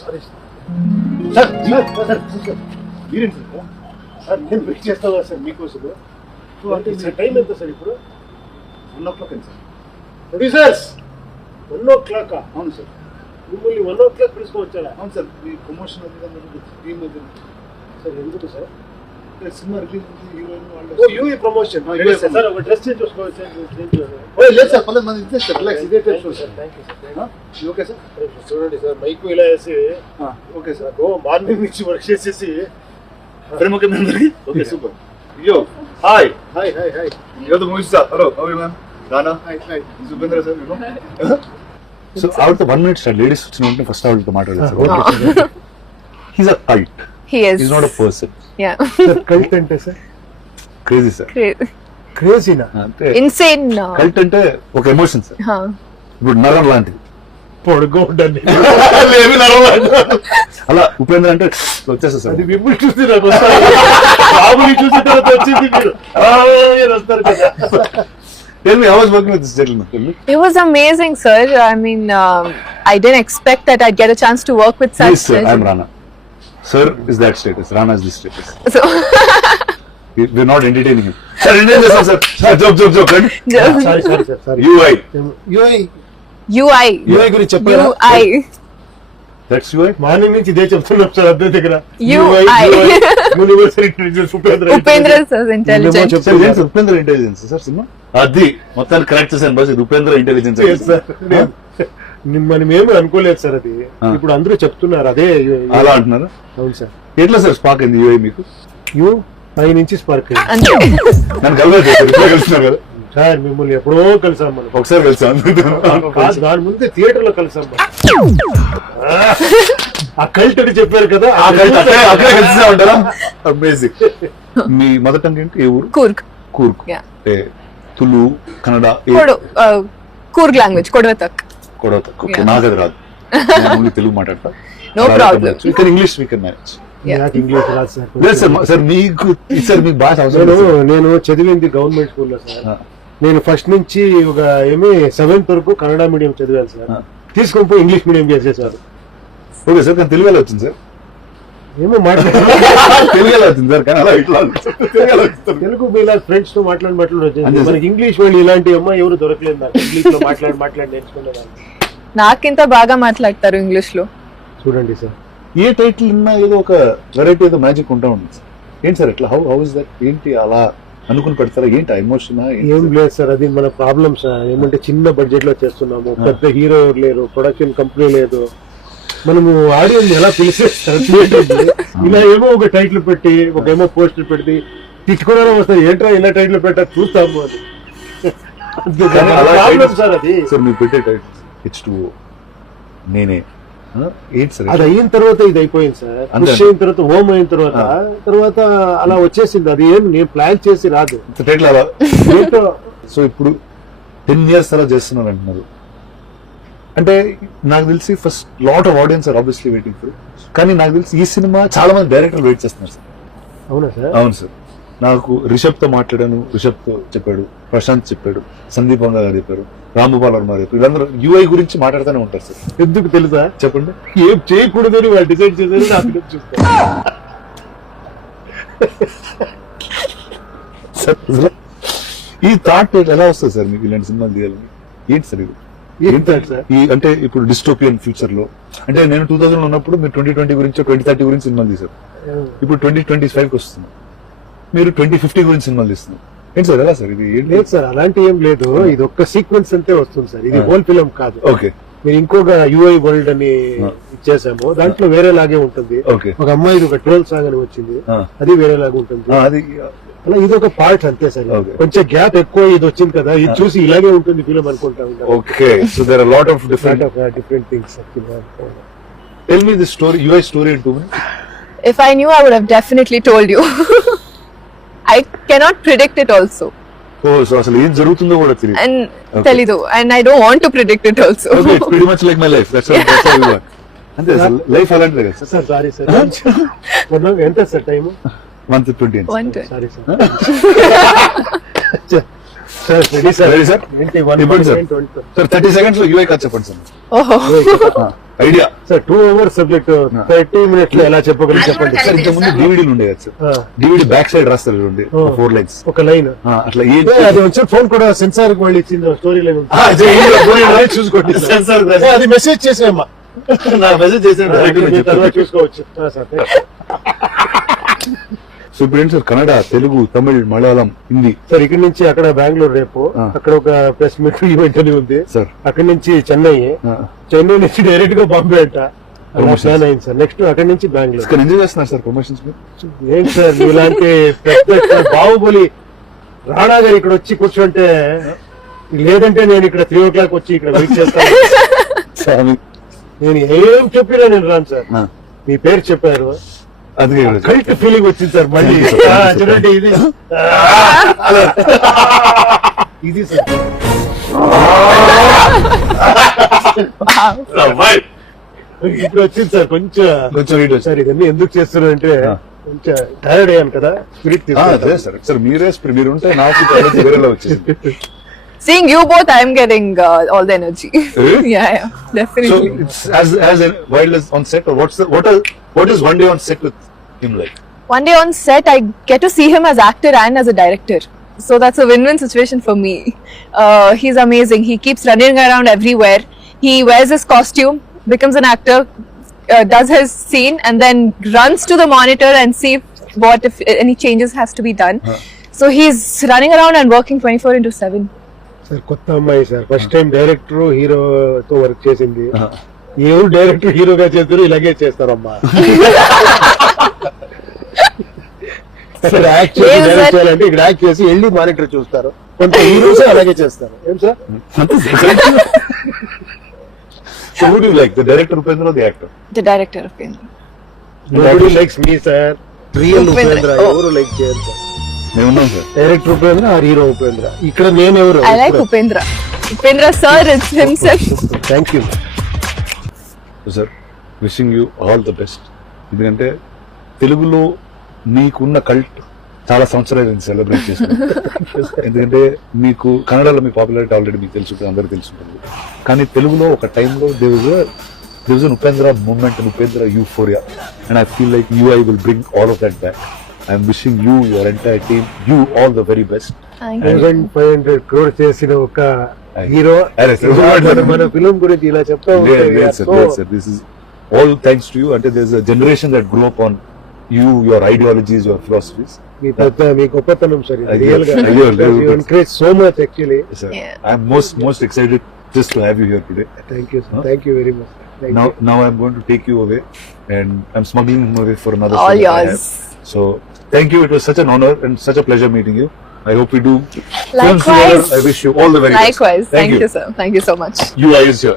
Sorry sir. Sir sir sir మీరేంటి sir. Sir నేను wait చేస్తాను సార్ మీకోసం అంటే సార్ టైం ఎంత సార్ ఇప్పుడు? వన్ ఓ క్లాక్ అండి sir? Producers one o'clock అవును సార్. మిమ్మల్ని వన్ ఓ క్లాక్ పిలుచుకోవచ్చా? అవును సార్ మీ ప్రమోషన్ అది టీమ్ అది. సార్ ఎందుకు సార్? సినిమా రిలీజ్ హీరోయిన్ ఓ వాళ్ళు UI promotion Oh, yes, sir. Sir ఒక డ్రెస్ చేంజ్ చూసుకోవచ్చు ఓ, లేదు సార్ పర్లేదు మన ఇదే సార్ రిలాక్స్ ఇదే time show sir thank you sir okay sir చూడండి సార్ మైక్ ఇలా వేసి ఓకే సార్ నాకు మార్నింగ్ నుంచి వర్క్ చేసేసి ప్రముఖ మెంబర్కి okay super yo hi hi hi hi yo the movie star hello how you ma'am Rana hi hi Subhendra sir you know so ఆవిడతో one minute sir ladies వచ్చిన వెంటనే first ఆవిడతో మాట్లాడారు he's a cult He is. Is not a person cult అంటే sir crazy sir క్రేజీనా అంటే Insane. Uh, cult అంటే ఒక ఎమోషన్ సార్ huh. ఇప్పుడు నరం లాంటిది నరం లాంటిది అలా ఉపేంద్ర అంటే వచ్చేస్తా సార్ అది మిమ్మల్ని చూసి నాకు బాబుని చూసిన తర్వాత వచ్చింది మీరు వస్తారు కదా Tell me, how was working with this gentleman? It was amazing, sir. I mean, um, I didn't expect that I'd get a chance to work with such. Please, sir, I'm. Rana. Sir is that status. Rana is this status. So, We- We're not entertaining him. Sir, entertain yourself, sir. Sir, joke, joke, joke. Sorry sorry sir sorry UI. UI UI. UI గురించి చెప్పారా UI. That's UI. Morning నుంచి ఇదే చెప్తున్నాం sir అద్దె దగ్గర UI. Universal intelligence Upendra intelligent. చెప్పు. Sir, ఏంటి Upendra intelligence sir cinema అది మొత్తానికి కరెక్ట్ చేశాను బస్ ఇది ఉపేంద్ర ఇంటెలిజెన్స్ Yes, sir. నేను- మనం ఏమి అనుకోలేదు సార్ అది. ఇప్పుడు అందరూ చెప్తున్నారు అదే అలా అంటున్నారు అవును సార్ ఎట్లా సార్ స్పాక్ అయింది యూఐ మీకు యూ పై నుంచి స్పార్క్ అయింది. అంతే. నన్ను కలవలేదు సార్ కదా మిమ్మల్ని ఎప్పుడో కలిసాం మనం ఒకసారి కలిసాను కాదు, దాని ముందే థియేటర్లో కలిసాం. ఆ కల్ట్ అని చెప్పారు కదా ఆ కలిసి అక్కడే కలిసినా ఉంటారా అమేజింగ్ మీ మదర్ టంగ్ ఏంటి ఏ ఊరు. కూర్గ్. అంటే Tulu Kannada Kodu. Uh, Kurg okay Yeah. నాకు అది రాదు నేను only తెలుగు మాట్లాడతా No problem. ఇక్కడ English we can manage Yeah. నాకు ఇంగ్లీష్ రాదు సార్ మీకు సార్ మీకు భాష అవసరం నేను లేదు సార్. నేను చదివింది గవర్నమెంట్ స్కూల్లో సార్. నేను ఫస్ట్ నుంచి ఒక ఏమి సెవెంత్ వరకు కన్నడ మీడియం చదివాను సార్ ఆ. తీసుకొని పోయి ఇంగ్లీష్ మీడియం చేసేసారు ఓకే సార్ కానీ తెలుగు ఎలా వచ్చింది సార్ ఏమో మాట్లాడు. తెలుగు సార్ ఇట్లా మీలా ఫ్రెండ్స్తో మాట్లాడి మాట్లాడి వచ్చింది సార్. మనకి ఇంగ్లీష్ వాళ్ళు ఇలాంటి అమ్మ ఎవరు దొరకలేదు నాకు. ఇంగ్లీష్లో మాట్లాడి మాట్లాడి నేర్చుకునేదాన్ని నాకింత బాగా మాట్లాడతారు ఇంగ్లీష్లో? చూడండి సార్. ఏ టైటిల్ ఉన్నా ఏదో ఒక వెరైటీ ఏదో మ్యాజిక్ ఉంటా ఉంటుంది సార్. ఏంటి సార్ ఎట్లా హౌ హౌ ఇస్ దట్ ఏంటి అలా అనుకుని పెడతారా? ఏంటి ఎమోషన్ ఏం లేదు సార్ అది మన ప్రాబ్లమ్స్ ఏమంటే చిన్న బడ్జెట్లో చేస్తున్నాము. పెద్ద హీరో ఎవరు లేరు. ప్రొడక్షన్ కంపెనీ లేదు. మనము ఆడియన్స్ ఎలా పిలిచే ఇలా ఏమో ఒక టైటిల్ పెట్టి ఒక ఏమో పోస్టర్ పెట్టి తిట్టుకున్నారా వస్తుంది ఏంట్రా ఇలా టైటిల్ పెట్టా? చూస్తాము సార్ అది. సార్ మీరు పెట్టే టైటిల్ హెచ్ టూ నేనే. అది అయిన తర్వాత ఇది అయిపోయింది సార్. పుష్ అయిన తర్వాత హోమ్ అయిన తర్వాత తర్వాత అలా వచ్చేసింది. అది ఏం నేను ప్లాన్ చేసి రాదు. సో ఇప్పుడు టెన్ ఇయర్స్ అలా చేస్తున్నారు అంటున్నారు. అంటే నాకు తెలిసి first lot of audience are obviously waiting for కానీ నాకు తెలిసి ఈ సినిమా చాలా మంది డైరెక్టర్లు వెయిట్ చేస్తున్నారు సార్. అవునా సార్? అవును సార్. నాకు రిషబ్తో మాట్లాడాను రిషబ్తో చెప్పాడు ప్రశాంత్ చెప్పాడు సందీప్ వంగ గారు చెప్పారు రాంభూపాల్ వర్మ చెప్పారు. వీళ్ళందరూ యూఐ గురించి మాట్లాడుతూనే ఉంటారు సార్. ఎందుకు తెలుసా? చెప్పండి. ఏం చేయకూడదని వాళ్ళు డిసైడ్ చేశారు నాకు చూస్తాను అసలు ఈ థాట్ ఎలా వస్తుంది సార్ మీకు ఇలాంటి సినిమాలు తీయాలని? ఏంటి సార్ ఇది? ఈ అంటే ఇప్పుడు డిస్టోపియన్ ఫ్యూచర్లో. అంటే నేను టూ థౌసండ్ ఉన్నప్పుడు మీరు ట్వంటీ ట్వంటీ గురించి ట్వంటీ థర్టీ గురించి సినిమాలు తీశారు. ఇప్పుడు ట్వంటీ ట్వంటీ ఫైవ్కి వస్తుంది మీరు ట్వంటీ ఫిఫ్టీ గురించి సినిమాలు తీస్తున్నారు. ఏంటి సార్ ఎలా సార్ ఇది? లేదు సార్ అలాంటి ఏం లేదు. ఇది ఒక్క సీక్వెన్స్ అంతే వస్తుంది సార్. ఇది. హోల్ ఫిలం కాదు. ఓకే. మీరు ఇంకొక యుఐ వరల్డ్ అని. ఇచ్చేసాము. దాంట్లో వేరే లాగే ఉంటుంది. ఓకే. ఒక అమ్మాయి ఒక ట్వెల్వ్ సాంగ్ అని వచ్చింది. అది వేరే లాగా ఉంటుంది అది అలా ఇది ఒక పార్ట్ అంతే సార్. కొంచెం గ్యాప్ ఎక్కువ ఇది వచ్చింది కదా ఇది చూసి ఇలాగే ఉంటుంది ఫిలం అనుకుంటా ఉంటాం okay so there are lot of different different things tell me the story UI story in two minutes If I knew, I would have definitely told you. I cannot predict it also. Oh so అసలు ఏం జరుగుతుందో కూడా తెలియదు And Okay. Telidu. And I don't want to predict it also. Okay it's very much like my life that's అంతే అసలు life అలాంటిదే కదా. Sir sir sorry. ఎంత sir time month twenty sorry sir sir ready sir one. Sir thirty సెకండ్స్లో UI కాదు చెప్పండి sir Oh, idea sir two hours subject thirty మినిట్స్లో ఎలా చెప్పగలరు చెప్పండి? సార్ ఇంత ముందు డివిడీలు ఉండేది సార్ ఆ, డివిడి బ్యాక్ సైడ్ రాస్తారు చూడండి Oh. ఫోర్ లైన్స్ ఒక లైన్ అట్లా అది వచ్చే ఫోన్ కూడా సెన్సార్కి ఇచ్చింది స్టోరీ లైన్ పోనీ line చూసుకోండి సార్. సెన్సార్ అది మెసేజ్ చేసేమ్మా నా మెసేజ్ చేసాను తర్వాత చూసుకోవచ్చు. సార్ సో ఇప్పుడు ఏంటి సార్ కన్నడ తెలుగు తమిళ్ మలయాళం హిందీ సార్ ఇక్కడ నుంచి అక్కడ బెంగళూరు రేపు. అక్కడ ఒక ప్రెస్ మీట్ ఈవెంట్ అని ఉంది. సార్ అక్కడి నుంచి చెన్నై చెన్నై నుంచి డైరెక్ట్గా బాంబే అంట. అలా Promotions. ప్లాన్ అయింది సార్ నెక్స్ట్ అక్కడి నుంచి బెంగళూరు ఎంజాయ్ చేస్తున్నారు సార్ ప్రమోషన్స్ ఏంటి సార్ ఇలాంటి బాహుబలి రాణా గారు ఇక్కడ వచ్చి కూర్చుంటే లేదంటే నేను ఇక్కడ త్రీ ఓ క్లాక్ వచ్చి ఇక్కడ వెయిట్ చేస్తాను. నేను ఏం చెప్పినా నేను రాను సార్ మీ పేరు చెప్పారు. అందుకే. కల్ట్ ఫీలింగ్ వచ్చింది సార్ మళ్ళీ. చూడండి ఇది ఇది సార్ ఇప్పుడు వచ్చింది సార్ కొంచెం కొంచెం. సార్ ఇవన్నీ ఎందుకు చేస్తున్నా అంటే. కొంచెం టైర్డ్ అయ్యాను కదా స్పిరిట్ అదే సార్ సార్ మీరే మీరు ఉంటే నాకు వేరేలా వచ్చేసింది seeing you both, I'm getting uh, all the energy. Really? yeah, yeah, so definitely. It's as as wild on set what's what What is one day on set with him like One day on set, I get to see him as actor and as a director. So that's a win-win situation for me. Uh, he's amazing. He keeps running around everywhere. He wears his costume, becomes an actor, uh, does his scene, and then runs to the monitor and see what if any changes has to be done. So he's running around and working 24 into 7. Sir కొత్త అమ్మాయి sir first time director హీరోతో work చేసింది ఎవరు director హీరోగా చేస్తారు ఇలాగే చేస్తారమ్మా. Sir act చేసి లేదు direct సార్. చేయాలంటే ఇక్కడ యాక్ట్ చేసి వెళ్ళి మానిటర్ చూస్తారు. కొంత హీరోస్ అలాగే చేస్తారు. ఏం sir? So would you like the director Upendra the actor The director of Kendra. Nobody likes me sir real Upendra. Upendra Oh. ఎవరు లైక్ చేయరు సార్? మేము ఉన్నాం సార్ డైరెక్టర్ ఉపేంద్ర ఆ హీరో ఉపేంద్ర ఇక్కడ నేను ఎవరు? I like Upendra. Upendra sir is himself. Thank you sir wishing you all the best ఎందుకంటే తెలుగులో మీకున్న కల్ట్ చాలా సంవత్సరాలు సెలబ్రేట్ చేస్తున్నాం ఎందుకంటే మీకు కన్నడలో మీ పాపులారిటీ ఆల్రెడీ మీకు తెలుసు అందరికీ తెలుసుంటుంది కానీ తెలుగులో ఒక టైంలో దేవజ్ దేవజ్ an Upendra moment and Upendra euphoria and I feel like you I will bring all of that back I'm wishing you your entire team you all the very best Thank you. Thousand five hundred crore చేసిన ఒక. Hero. మన- film గురించి ఇలా there's a generation that grew up on you, your ideologies, your philosophies. మీ పెద్ద మీ గొప్పతనం సార్ రియల్గా encourage so much actually you you very much Now, now I'm going to take you away, and I'm smuggling him away for another. All yours. So, thank you. It was such an honor and such a pleasure meeting you. I hope we do Likewise. I wish you all the very best. Likewise. Thank, you. sir. Thank you so much. You are here.